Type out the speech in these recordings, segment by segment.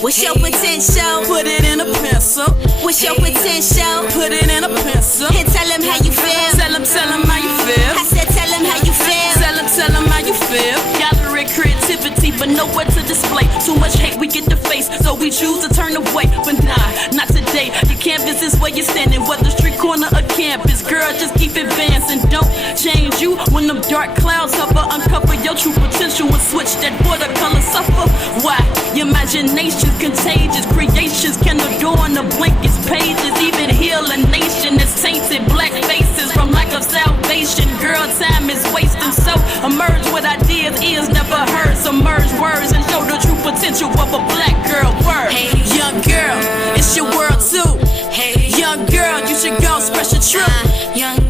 What's your potential? Put it in a pencil. What's your potential? Put it in a pencil. And tell them how you feel. Tell them how you feel. I said tell them how you feel. Tell them how you feel. Gathering creativity, but nowhere to display. Too much hate we get to face, so we choose to turn away. But nah, not today. Your canvas is where you're standing, whether street corner or campus. Girl, just keep advancing. Don't change you when them dark clouds hover. Uncover your true potential and switch that watercolor suffer. Why? Your imagination's contagious. Creations can adorn the blankest pages. Even heal a nation that's tainted. Black faces from lack of salvation. Girl, time is wasting, so emerge with ideas ears never heard. Submerge words and show the true potential of a black girl. Word. Hey, young girl, it's your world too. Hey, young girl, you should go express your truth. Young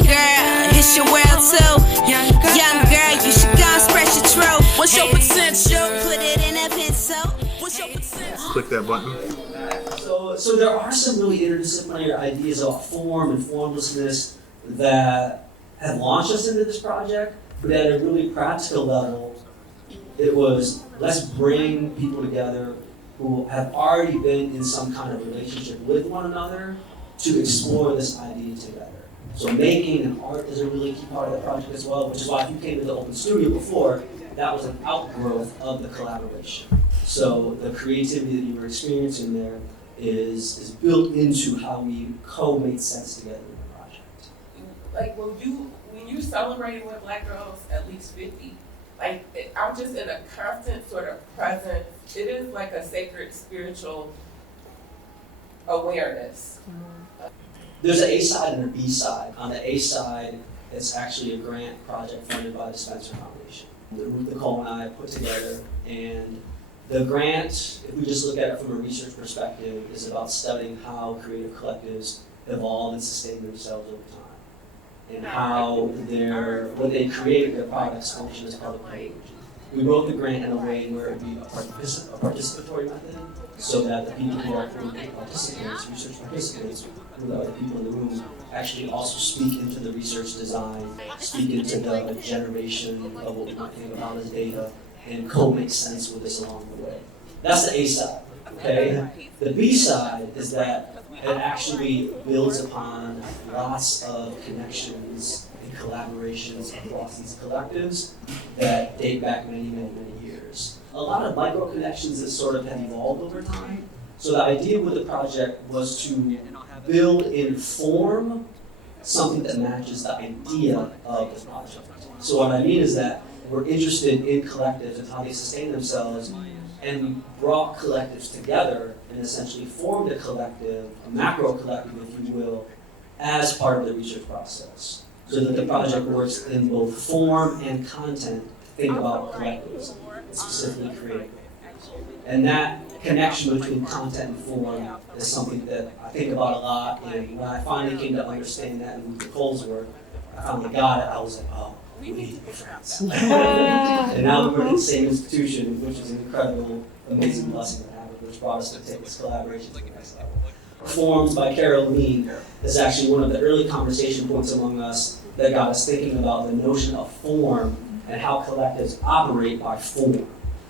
girl, it's your world too. Young girl, you should go express your truth. What's your potential? Put it in a pencil. What's your potential? Click that button. So there are some really interdisciplinary ideas about form and formlessness that have launched us into this project, but at a really practical level, it was let's bring people together who have already been in some kind of relationship with one another to explore this idea together. So making and art is a really key part of the project as well, which is why if you came to the Open Studio before, that was an outgrowth of the collaboration. So the creativity that you were experiencing there is built into how we co-make sense together in the project. Like when you celebrated with Black girls at least 50, I'm just in a constant sort of presence. It is like a sacred spiritual awareness. There's an A side and a B side. On the A side, it's actually a grant project funded by the Spencer Foundation. Ruth, Nicole, and I put together, and the grant, if we just look at it from a research perspective, is about studying how creative collectives evolve and sustain themselves over time, and how what they create, their products function as public language. We wrote the grant in a way where it would be a participatory method, so that the people who are participants, research participants, who are the people in the room, actually also speak into the research design, speak into the generation of what we might think about as data, and co-make sense with us along the way. That's the A side, okay? The B side is that it actually builds upon lots of connections and collaborations across these collectives that date back many, many, many years. A lot of micro connections that sort of have evolved over time. So the idea with the project was to build and form something that matches the idea of the project. So what I mean is that we're interested in collectives and how they sustain themselves, and we brought collectives together and essentially formed a collective, a macro collective, if you will, as part of the research process. So that the project works in both form and content to think about collectives, specifically creative. And that connection between content and form is something that I think about a lot, and when I finally came to understand that in Nicole's work, I finally got it, I was like, oh, we need to be friends. And now we're in the same institution, which is an incredible, amazing blessing to have, which brought us to take this collaboration to the next level. Forms by Carol Lean is actually one of the early conversation points among us that got us thinking about the notion of form and how collectives operate by form.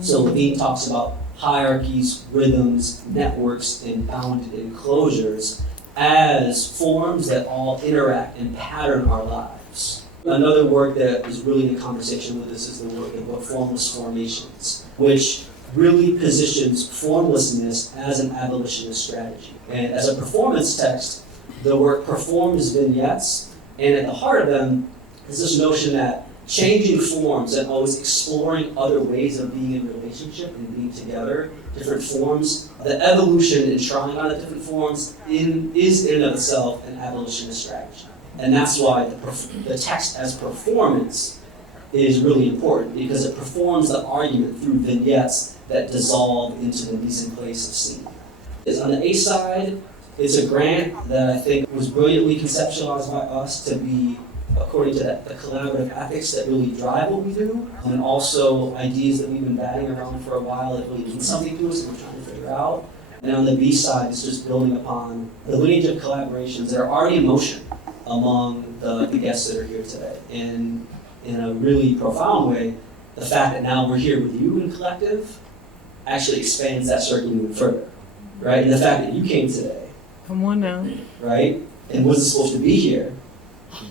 So Levine talks about hierarchies, rhythms, networks, and bounded enclosures as forms that all interact and pattern our lives. Another work that is really in conversation with this is the work of formless formations, which really positions formlessness as an abolitionist strategy. And as a performance text, the work performs vignettes, and at the heart of them is this notion that changing forms and always exploring other ways of being in relationship and being together, different forms, the evolution and trying on the different forms is in and of itself an abolitionist strategy. And that's why the text as performance is really important, because it performs the argument through vignettes that dissolve into the mise en place of scene. On the A side, it's a grant that I think was brilliantly conceptualized by us to be according to the collaborative ethics that really drive what we do, and also ideas that we've been batting around for a while that really mean something to us and we're trying to figure out. And on the B side, it's just building upon the lineage of collaborations that are already in motion among the guests that are here today. And in a really profound way, the fact that now we're here with you in collective actually expands that circle even further, right? And the fact that you came today, Come on now. right, and wasn't supposed to be here,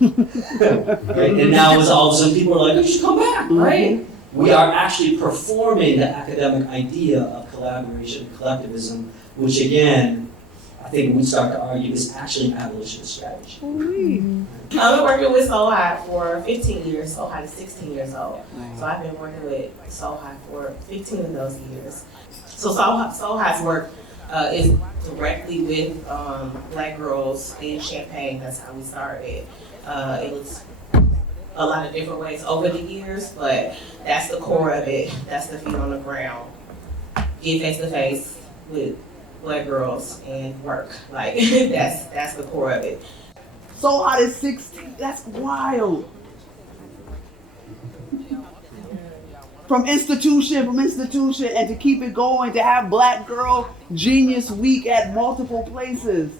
right? And now it's all of a sudden people are like, you should come back, right? We are actually performing the academic idea of collaboration and collectivism, which again, I think we start to argue is actually an abolitionist strategy. I've been working with Soul High for 15 years. Soul High is 16 years old. So I've been working with Soul High for 15 of those years. So Soul High's work is directly with Black girls in Champaign. That's how we started. It was a lot of different ways over the years, but that's the core of it. That's the feet on the ground. Get face to face with Black girls and work. Like that's the core of it. So hot at 16, that's wild. From institution, and to keep it going, to have Black Girl Genius Week at multiple places.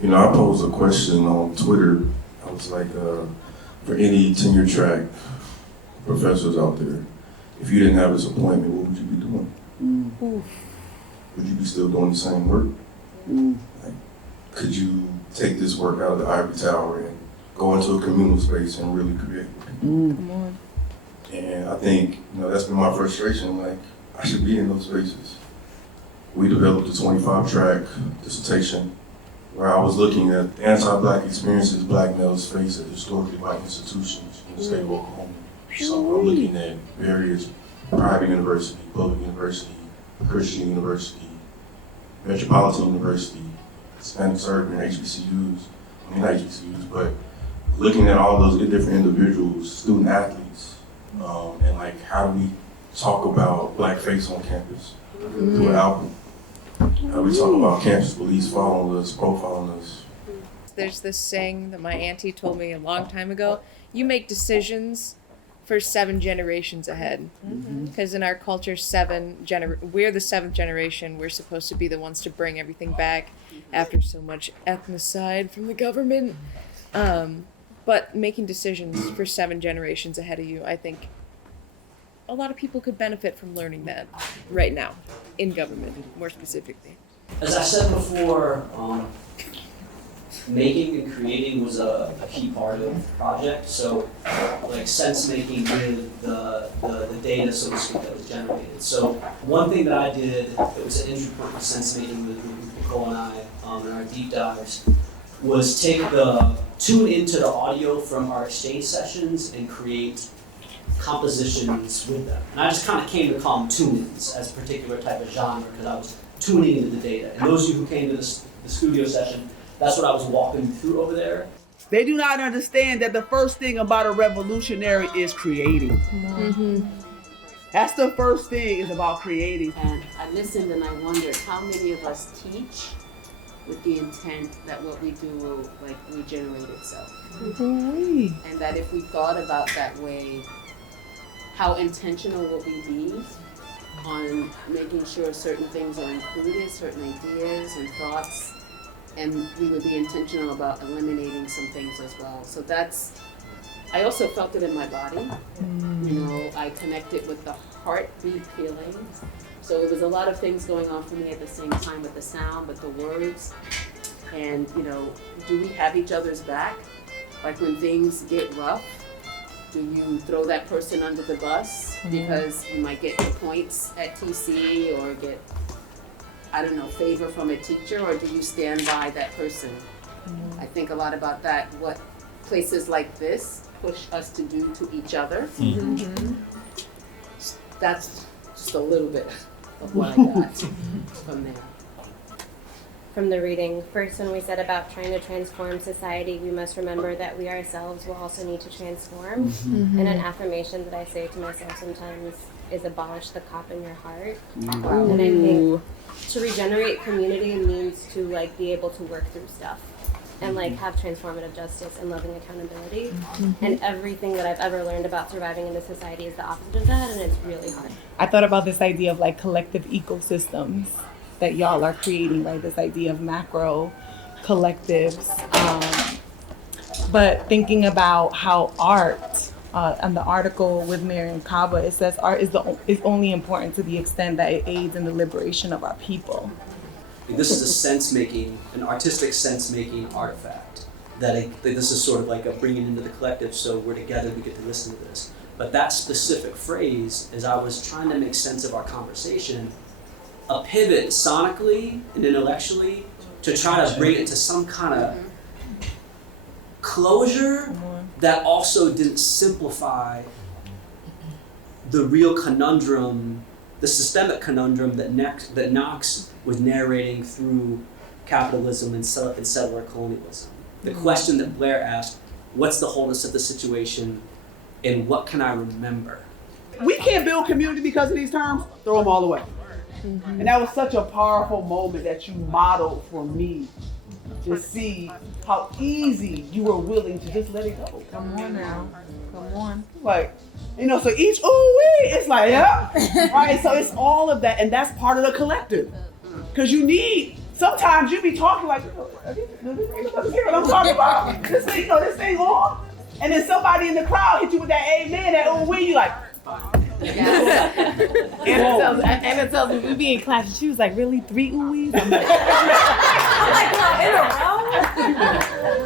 You know, I posed a question on Twitter. I was like, for any tenure track professors out there, if you didn't have this appointment, what would you be doing? Would you be still doing the same work? Like, could you take this work out of the ivory tower and go into a communal space and really create? Come on. And I think, you know, that's been my frustration. Like, I should be in those spaces. We developed a 25-track dissertation where I was looking at anti-Black experiences Black males face at historically Black institutions in the state of Oklahoma. So I'm looking at various private university, public university, Christian university, metropolitan university, Hispanic urban HBCUs, not HBCUs, but looking at all those different individuals, student athletes, and like how do we talk about Blackface on campus through an album? How do we talk about campus police following us, profiling us? There's this saying that my auntie told me a long time ago: you make decisions for 7 generations ahead. Because in our culture, we're the 7th generation. We're supposed to be the ones to bring everything back after so much ethnocide from the government. But making decisions for 7 generations ahead of you, I think a lot of people could benefit from learning that right now, in government, more specifically. As I said before, making and creating was a key part of the project. So, like sense making with the data, so to speak, that was generated. So, one thing that I did that was an entry point for sense making with Nicole and I in our deep dives was tune into the audio from our exchange sessions and create compositions with them. And I just kind of came to call them tune-ins as a particular type of genre because I was tuning into the data. And those of you who came to the studio session, that's what I was walking through over there. They do not understand that the first thing about a revolutionary is creating. That's the first thing, is about creating. And I listened and I wondered how many of us teach with the intent that what we do will like regenerate itself. And that if we thought about that way, how intentional will we be on making sure certain things are included, certain ideas and thoughts, and we would be intentional about eliminating some things as well. So I also felt it in my body. You know, I connected with the heartbeat feeling. So it was a lot of things going on for me at the same time with the sound, with the words. And, you know, do we have each other's back? Like when things get rough, do you throw that person under the bus because you might get the points at TC or get, I don't know, favor from a teacher, or do you stand by that person? I think a lot about that, what places like this push us to do to each other. That's just a little bit of what I got from there. From the reading, first when we said about trying to transform society, we must remember that we ourselves will also need to transform. And an affirmation that I say to myself sometimes is abolish the cop in your heart. And I think to regenerate community means to like be able to work through stuff and like have transformative justice and loving accountability. And everything that I've ever learned about surviving in this society is the opposite of that, and it's really hard. I thought about this idea of like collective ecosystems that y'all are creating, right? This idea of macro collectives. But thinking about how art on the article with Marian Kaba, it says art is only important to the extent that it aids in the liberation of our people. This is a sense-making, an artistic sense-making artifact. That this is sort of like a bringing into the collective, so we're together, we get to listen to this. But that specific phrase, as I was trying to make sense of our conversation, a pivot sonically and intellectually to try to bring it to some kind of closure that also didn't simplify the real conundrum, the systemic conundrum that Knoxx was narrating through capitalism and settler colonialism. The question that Blair asked, what's the wholeness of the situation and what can I remember? We can't build community because of these terms, throw them all away. And that was such a powerful moment that you modeled for me to see how easy you were willing to just let it go. Come on now. Come on. Like, so each ooh-wee, it's like, yeah. Right, so it's all of that, and that's part of the collective. Because sometimes you be talking like, hear what I'm talking about? This thing on. And then somebody in the crowd hit you with that amen, that ooh-wee, you like, Anna tells me we be in class and she was like, really? 3 ooh-wees? I'm like,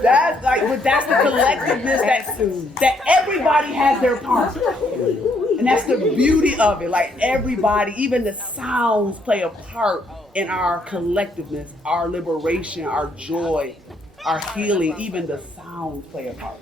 that's the collectiveness that everybody has their part. And that's the beauty of it. Like everybody, even the sounds play a part in our collectiveness, our liberation, our joy, our healing. Even the sounds play a part.